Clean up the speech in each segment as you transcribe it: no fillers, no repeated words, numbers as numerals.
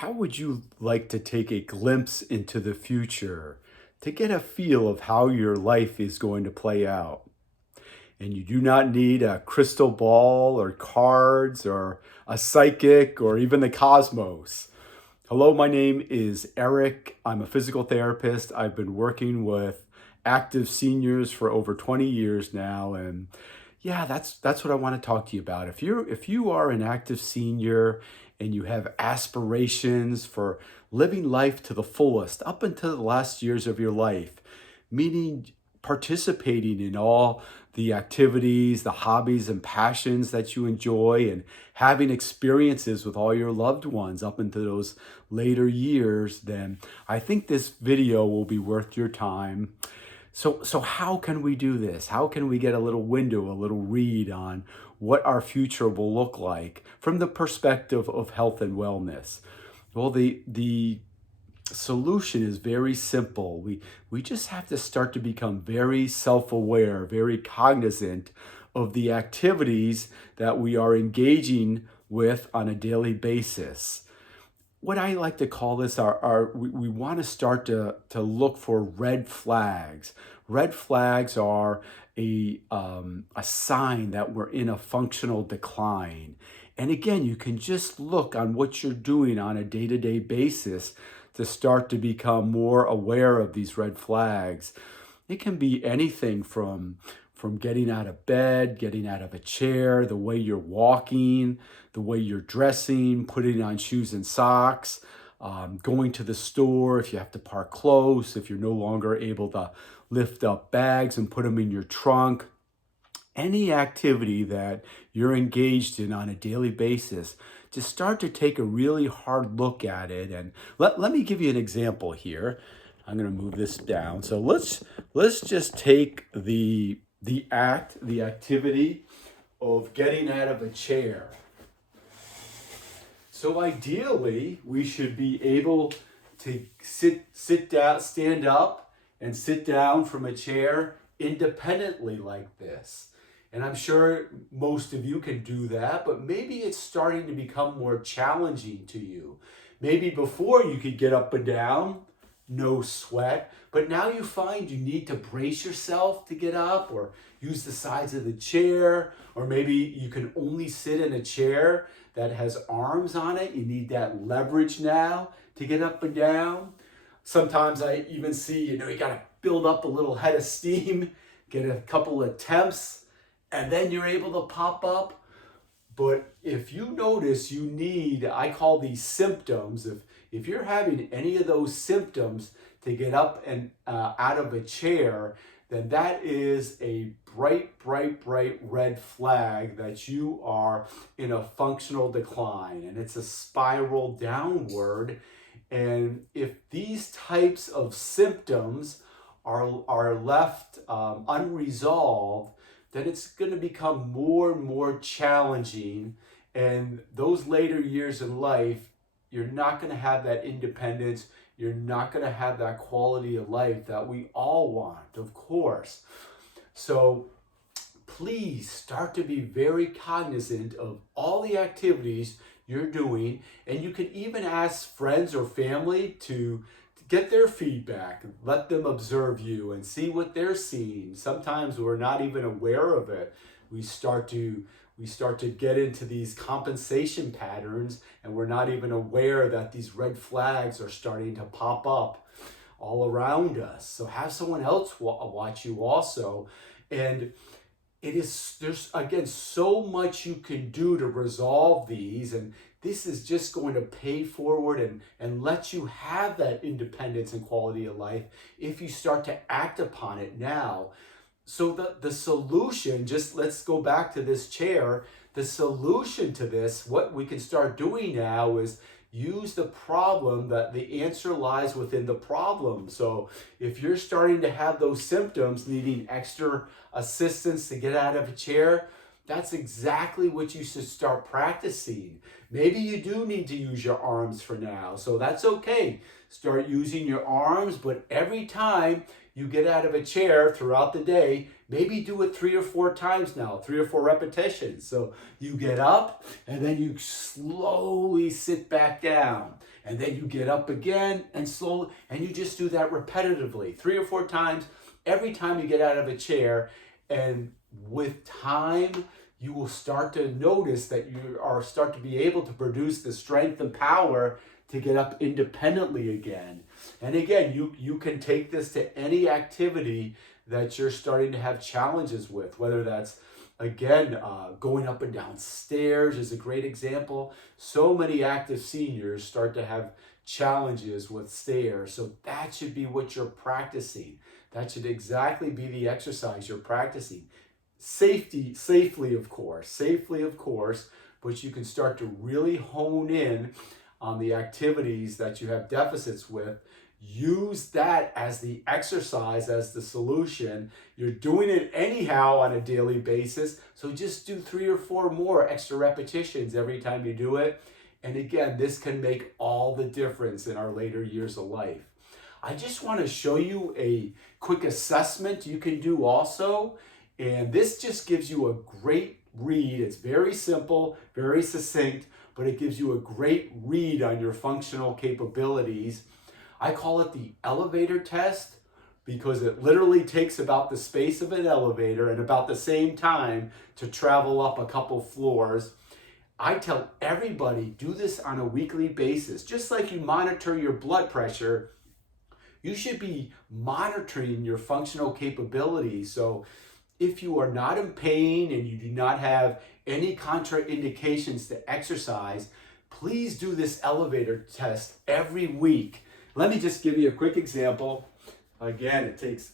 How would you like to take a glimpse into the future to get a feel of how your life is going to play out? And you do not need a crystal ball or cards or a psychic or even the cosmos. Hello, my name is Eric. I'm a physical therapist. I've been working with active seniors for over 20 years now, and yeah, that's what I want to talk to you about. If you are an active senior and you have aspirations for living life to the fullest up until the last years of your life, meaning participating in all the activities, the hobbies and passions that you enjoy, and having experiences with all your loved ones up into those later years, then I think this video will be worth your time. So how can we do this? How can we get a little window, a little read on what our future will look like from the perspective of health and wellness? Well, the solution is very simple. We just have to start to become very self-aware, very cognizant of the activities that we are engaging with on a daily basis. What I like to call this we want to start to look for red flags. Red flags are a sign that we're in a functional decline. And again, you can just look on what you're doing on a day-to-day basis to start to become more aware of these red flags. It can be anything from getting out of bed, getting out of a chair, the way you're walking, the way you're dressing, putting on shoes and socks, going to the store, if you have to park close, if you're no longer able to lift up bags and put them in your trunk. Any activity that you're engaged in on a daily basis, just start to take a really hard look at it. And let me give you an example here. I'm going to move this down. So let's just take the activity of getting out of a chair. So ideally, we should be able to sit down, stand up and sit down from a chair independently like this. And I'm sure most of you can do that, but maybe it's starting to become more challenging to you. Maybe before you could get up and down, no sweat, but now you find you need to brace yourself to get up or use the sides of the chair, or maybe you can only sit in a chair that has arms on it. You need that leverage now to get up and down. Sometimes I even see, you got to build up a little head of steam, get a couple attempts, and then you're able to pop up. But if you notice you need, I call these symptoms, if you're having any of those symptoms to get up and out of a chair, then that is a bright, bright, bright red flag that you are in a functional decline, and it's a spiral downward. And if these types of symptoms are left unresolved, then it's going to become more and more challenging. And those later years in life, you're not going to have that independence. You're not going to have that quality of life that we all want, of course. So please start to be very cognizant of all the activities you're doing. And you can even ask friends or family to get their feedback, let them observe you and see what they're seeing. Sometimes we're not even aware of it. We start to get into these compensation patterns, and we're not even aware that these red flags are starting to pop up all around us. So have someone else watch you also. And there's again so much you can do to resolve these, and this is just going to pay forward and let you have that independence and quality of life if you start to act upon it now. So the solution, just let's go back to this chair. The solution to this, what we can start doing now is use the problem, that the answer lies within the problem. So if you're starting to have those symptoms, needing extra assistance to get out of a chair, that's exactly what you should start practicing. Maybe you do need to use your arms for now, so that's okay. Start using your arms, but every time you get out of a chair throughout the day, maybe do it 3 or 4 times now, 3 or 4 repetitions. So you get up and then you slowly sit back down. And then you get up again and slowly, and you just do that repetitively, 3 or 4 times every time you get out of a chair. And with time, you will start to notice that you are start to be able to produce the strength and power to get up independently again. And again, you can take this to any activity that you're starting to have challenges with, whether that's again going up and down stairs is a great example. So many active seniors start to have challenges with stairs, so that should be what you're practicing. That should exactly be the exercise you're practicing. Safely, of course, but you can start to really hone in on the activities that you have deficits with. Use that as the exercise, as the solution. You're doing it anyhow on a daily basis, so just do 3 or 4 more extra repetitions every time you do it. And again, this can make all the difference in our later years of life. I just want to show you a quick assessment you can do also. And this just gives you a great read. It's very simple, very succinct, but it gives you a great read on your functional capabilities. I call it the elevator test because it literally takes about the space of an elevator and about the same time to travel up a couple floors. I tell everybody, do this on a weekly basis. Just like you monitor your blood pressure, you should be monitoring your functional capabilities. So if you are not in pain and you do not have any contraindications to exercise, please do this elevator test every week. Let me just give you a quick example. Again, it takes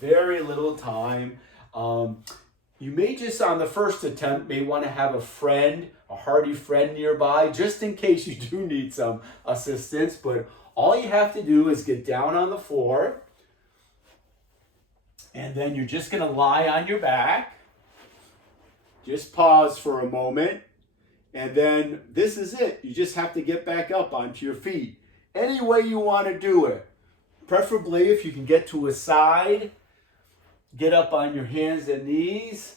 very little time. You may just on the first attempt may want to have a hardy friend nearby, just in case you do need some assistance. But all you have to do is get down on the floor, and then you're just going to lie on your back. Just pause for a moment, and then this is it. You just have to get back up onto your feet. Any way you want to do it. Preferably if you can get to a side, get up on your hands and knees,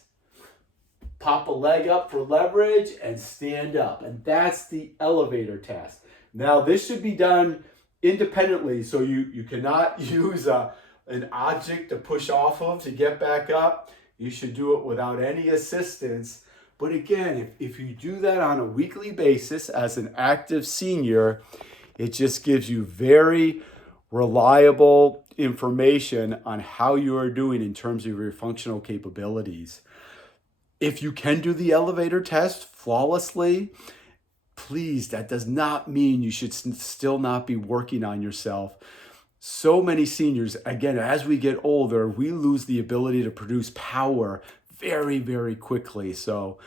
pop a leg up for leverage, and stand up. And that's the elevator test. Now this should be done independently, so you cannot use an object to push off of to get back up. You should do it without any assistance. But again, if you do that on a weekly basis as an active senior, it just gives you very reliable information on how you are doing in terms of your functional capabilities. If you can do the elevator test flawlessly, please, that does not mean you should still not be working on yourself. So many seniors, again, as we get older, we lose the ability to produce power very, very quickly. So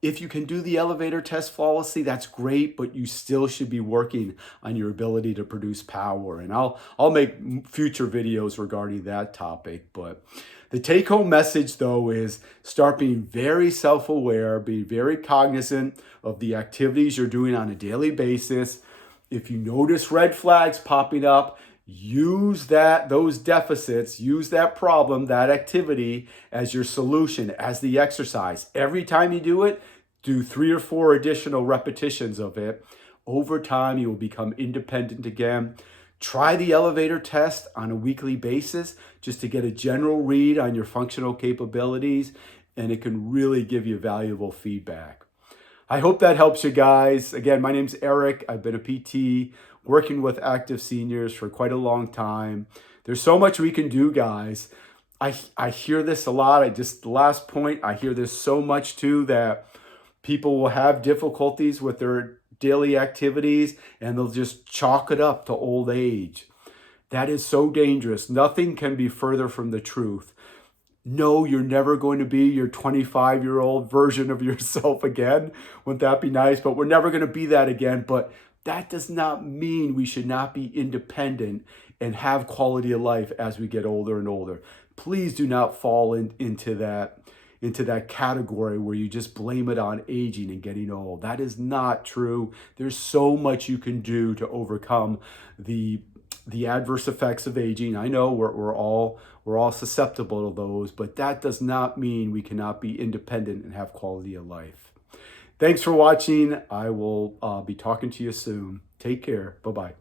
if you can do the elevator test flawlessly, that's great, but you still should be working on your ability to produce power. And I'll make future videos regarding that topic. But the take-home message, though, is start being very self-aware, be very cognizant of the activities you're doing on a daily basis. If you notice red flags popping up, use those deficits, use that problem, that activity as your solution, as the exercise. Every time you do it, do 3 or 4 additional repetitions of it. Over time, you will become independent again. Try the elevator test on a weekly basis just to get a general read on your functional capabilities, and it can really give you valuable feedback. I hope that helps you guys. Again, my name's Eric. I've been a PT working with active seniors for quite a long time. There's so much we can do, guys. I hear this a lot. The last point, I hear this so much too, that people will have difficulties with their daily activities and they'll just chalk it up to old age. That is so dangerous. Nothing can be further from the truth. No, you're never going to be your 25-year-old version of yourself again. Wouldn't that be nice? But we're never going to be that again. But that does not mean we should not be independent and have quality of life as we get older and older. Please do not fall into that. into that category where you just blame it on aging and getting old. That is not true. There's so much you can do to overcome the adverse effects of aging. I know we're all susceptible to those, but that does not mean we cannot be independent and have quality of life. Thanks for watching. I will be talking to you soon. Take care. Bye-bye.